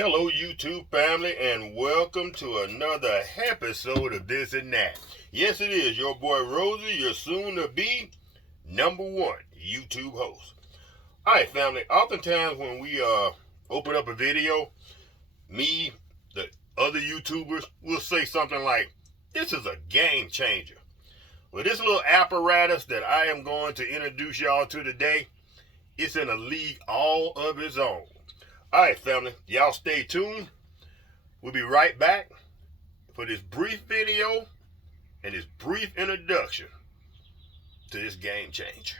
Hello, YouTube family, and welcome to another episode of This and That. Yes, it is your boy Rosie, your soon-to-be #1 YouTube host. All right, family. Oftentimes when we open up a video, me, the other YouTubers, will say something like, "This is a game changer." Well, this little apparatus that I am going to introduce y'all to today, it's in a league all of its own. All right, family, y'all stay tuned. We'll be right back for this brief video and this brief introduction to this game changer.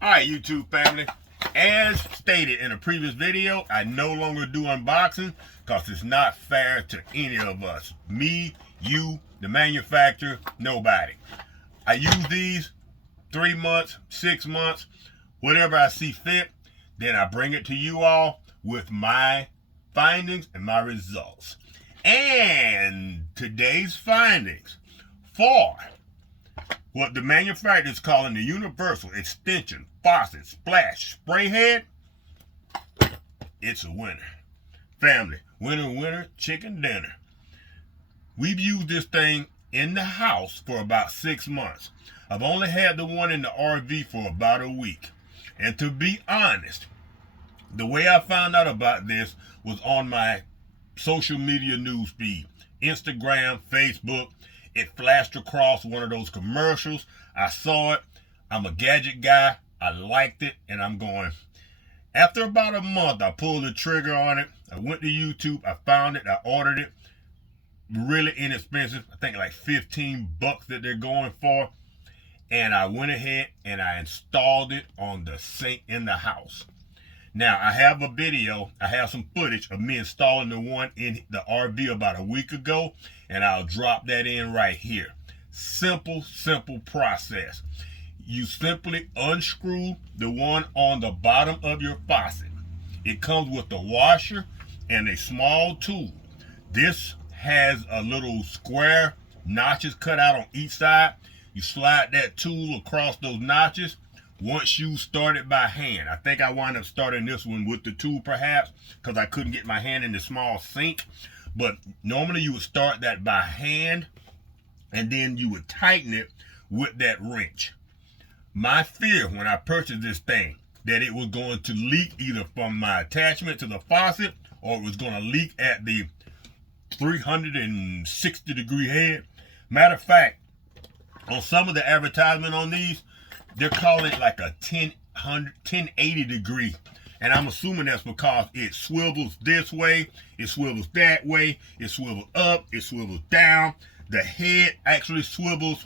All right, YouTube family. As stated in a previous video, I no longer do unboxing because it's not fair to any of us. Me, you, the manufacturer, nobody. I use these 3 months, 6 months, whatever I see fit. Then I bring it to you all with my findings and my results. And today's findings for what the manufacturer is calling the Universal Extension Faucet Splash Spray Head, it's a winner. Family, winner, chicken dinner. We've used this thing in the house for about 6 months. I've only had the one in the RV for about a week. And to be honest, the way I found out about this was on my social media news feed. Instagram, Facebook. It flashed across one of those commercials. I saw it. I'm a gadget guy. I liked it, and I'm going. After about a month, I pulled the trigger on it. I went to YouTube. I found it. I ordered it. Really inexpensive. I think like $15 that they're going for. And I went ahead and I installed it on the sink in the house. Now, I have a video, I have some footage of me installing the one in the RV about a week ago, and I'll drop that in right here. Simple process. You simply unscrew the one on the bottom of your faucet. It comes with a washer and a small tool. This has a little square notches cut out on each side. You slide that tool across those notches. Once you start it by hand, I think I wound up starting this one with the tool perhaps because I couldn't get my hand in the small sink. But normally you would start that by hand and then you would tighten it with that wrench. My fear when I purchased this thing that it was going to leak either from my attachment to the faucet or it was going to leak at the 360-degree head. Matter of fact, on some of the advertisement on these, they're calling it like a 1080 degree. And I'm assuming that's because it swivels this way, it swivels that way, it swivels up, it swivels down. The head actually swivels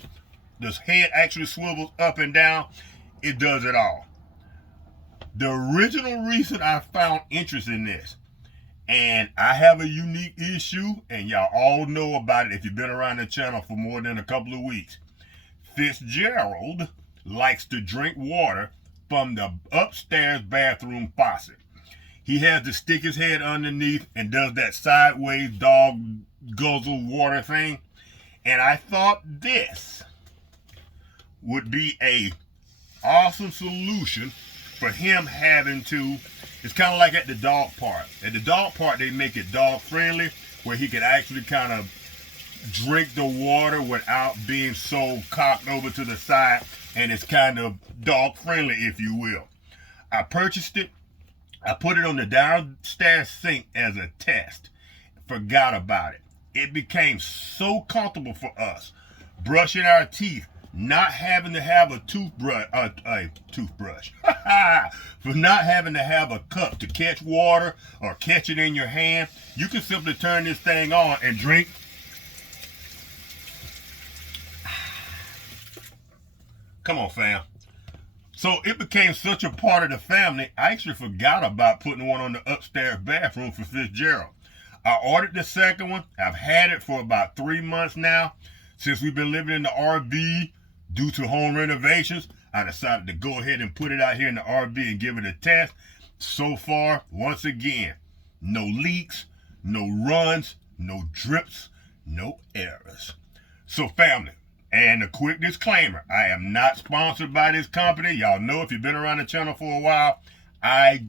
up and down. It does it all. The original reason I found interest in this, and I have a unique issue, and y'all all know about it if you've been around the channel for more than a couple of weeks. Fitzgerald likes to drink water from the upstairs bathroom faucet. He has to stick his head underneath and does that sideways dog guzzle water thing. And I thought this would be a awesome solution for him having to, it's kind of like at the dog park. At the dog park, they make it dog friendly where he can actually kind of drink the water without being so cocked over to the side, and it's kind of dog friendly, if you will. I purchased it. I put it on the downstairs sink as a test. Forgot about it. It became so comfortable for us brushing our teeth, not having to have a toothbrush, for not having to have a cup to catch water or catch it in your hand. You can simply turn this thing on and drink. Come on, fam. So it became such a part of the family, I actually forgot about putting one on the upstairs bathroom for Fitzgerald. I ordered the second one. I've had it for about 3 months now. Since we've been living in the RV due to home renovations, I decided to go ahead and put it out here in the RV and give it a test. So far, once again, no leaks, no runs, no drips, no errors. So family, and a quick disclaimer, I am not sponsored by this company. Y'all know if you've been around the channel for a while, I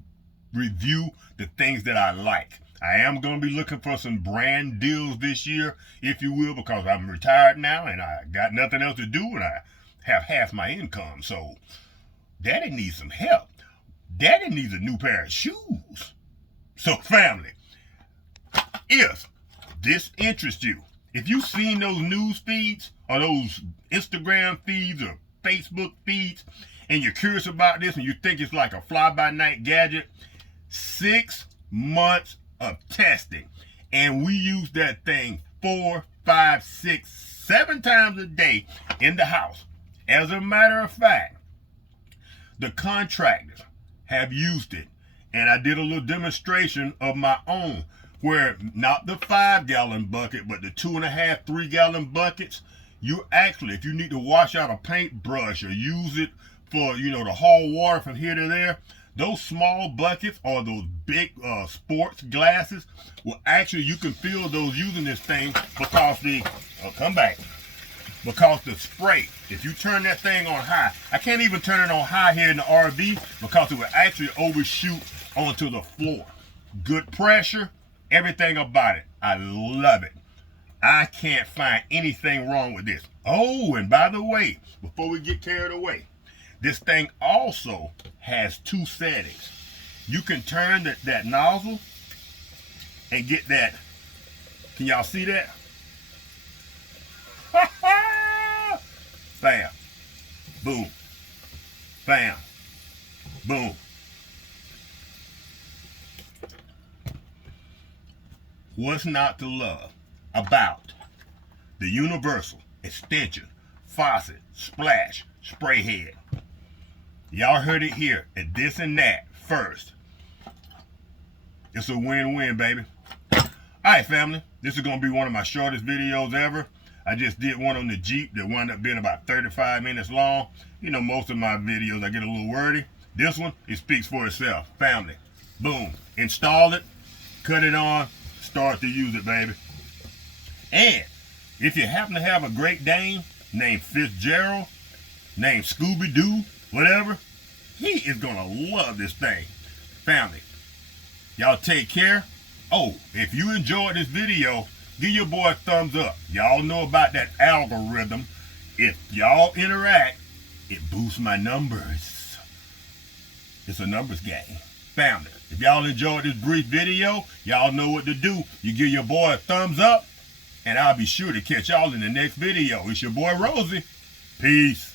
review the things that I like. I am going to be looking for some brand deals this year, if you will, because I'm retired now and I got nothing else to do and I have half my income. So daddy needs some help. Daddy needs a new pair of shoes. So family, if this interests you, if you've seen those news feeds or those Instagram feeds or Facebook feeds and you're curious about this and you think it's like a fly-by-night gadget, 6 months of testing. And we use that thing 4, 5, 6, 7 times a day in the house. As a matter of fact, the contractors have used it. And I did a little demonstration of my own where not the 5-gallon bucket, but the 2.5, 3-gallon buckets, you actually, if you need to wash out a paintbrush or use it for, you know, to haul water from here to there, those small buckets or those big sports glasses will actually, you can fill those using this thing because because the spray, if you turn that thing on high, I can't even turn it on high here in the RV because it will actually overshoot onto the floor. Good pressure, everything about it. I love it. I can't find anything wrong with this. Oh, and by the way, before we get carried away, this thing also has 2 settings. You can turn that nozzle and get that. Can y'all see that? Bam. Boom. Bam. Boom. What's not to love about the universal extension faucet splash spray head? Y'all heard it here at This and That first. It's a win-win, baby. Alright, family. This is going to be one of my shortest videos ever. I just did one on the Jeep that wound up being about 35 minutes long. You know, most of my videos I get a little wordy. This one, it speaks for itself. Family. Boom. Install it. Cut it on. Start to use it, baby. And if you happen to have a Great Dane named Fitzgerald, named Scooby-Doo, whatever, he is going to love this thing. Family, y'all take care. Oh, if you enjoyed this video, give your boy a thumbs up. Y'all know about that algorithm. If y'all interact, it boosts my numbers. It's a numbers game. Family, if y'all enjoyed this brief video, y'all know what to do. You give your boy a thumbs up, and I'll be sure to catch y'all in the next video. It's your boy Rosie. Peace.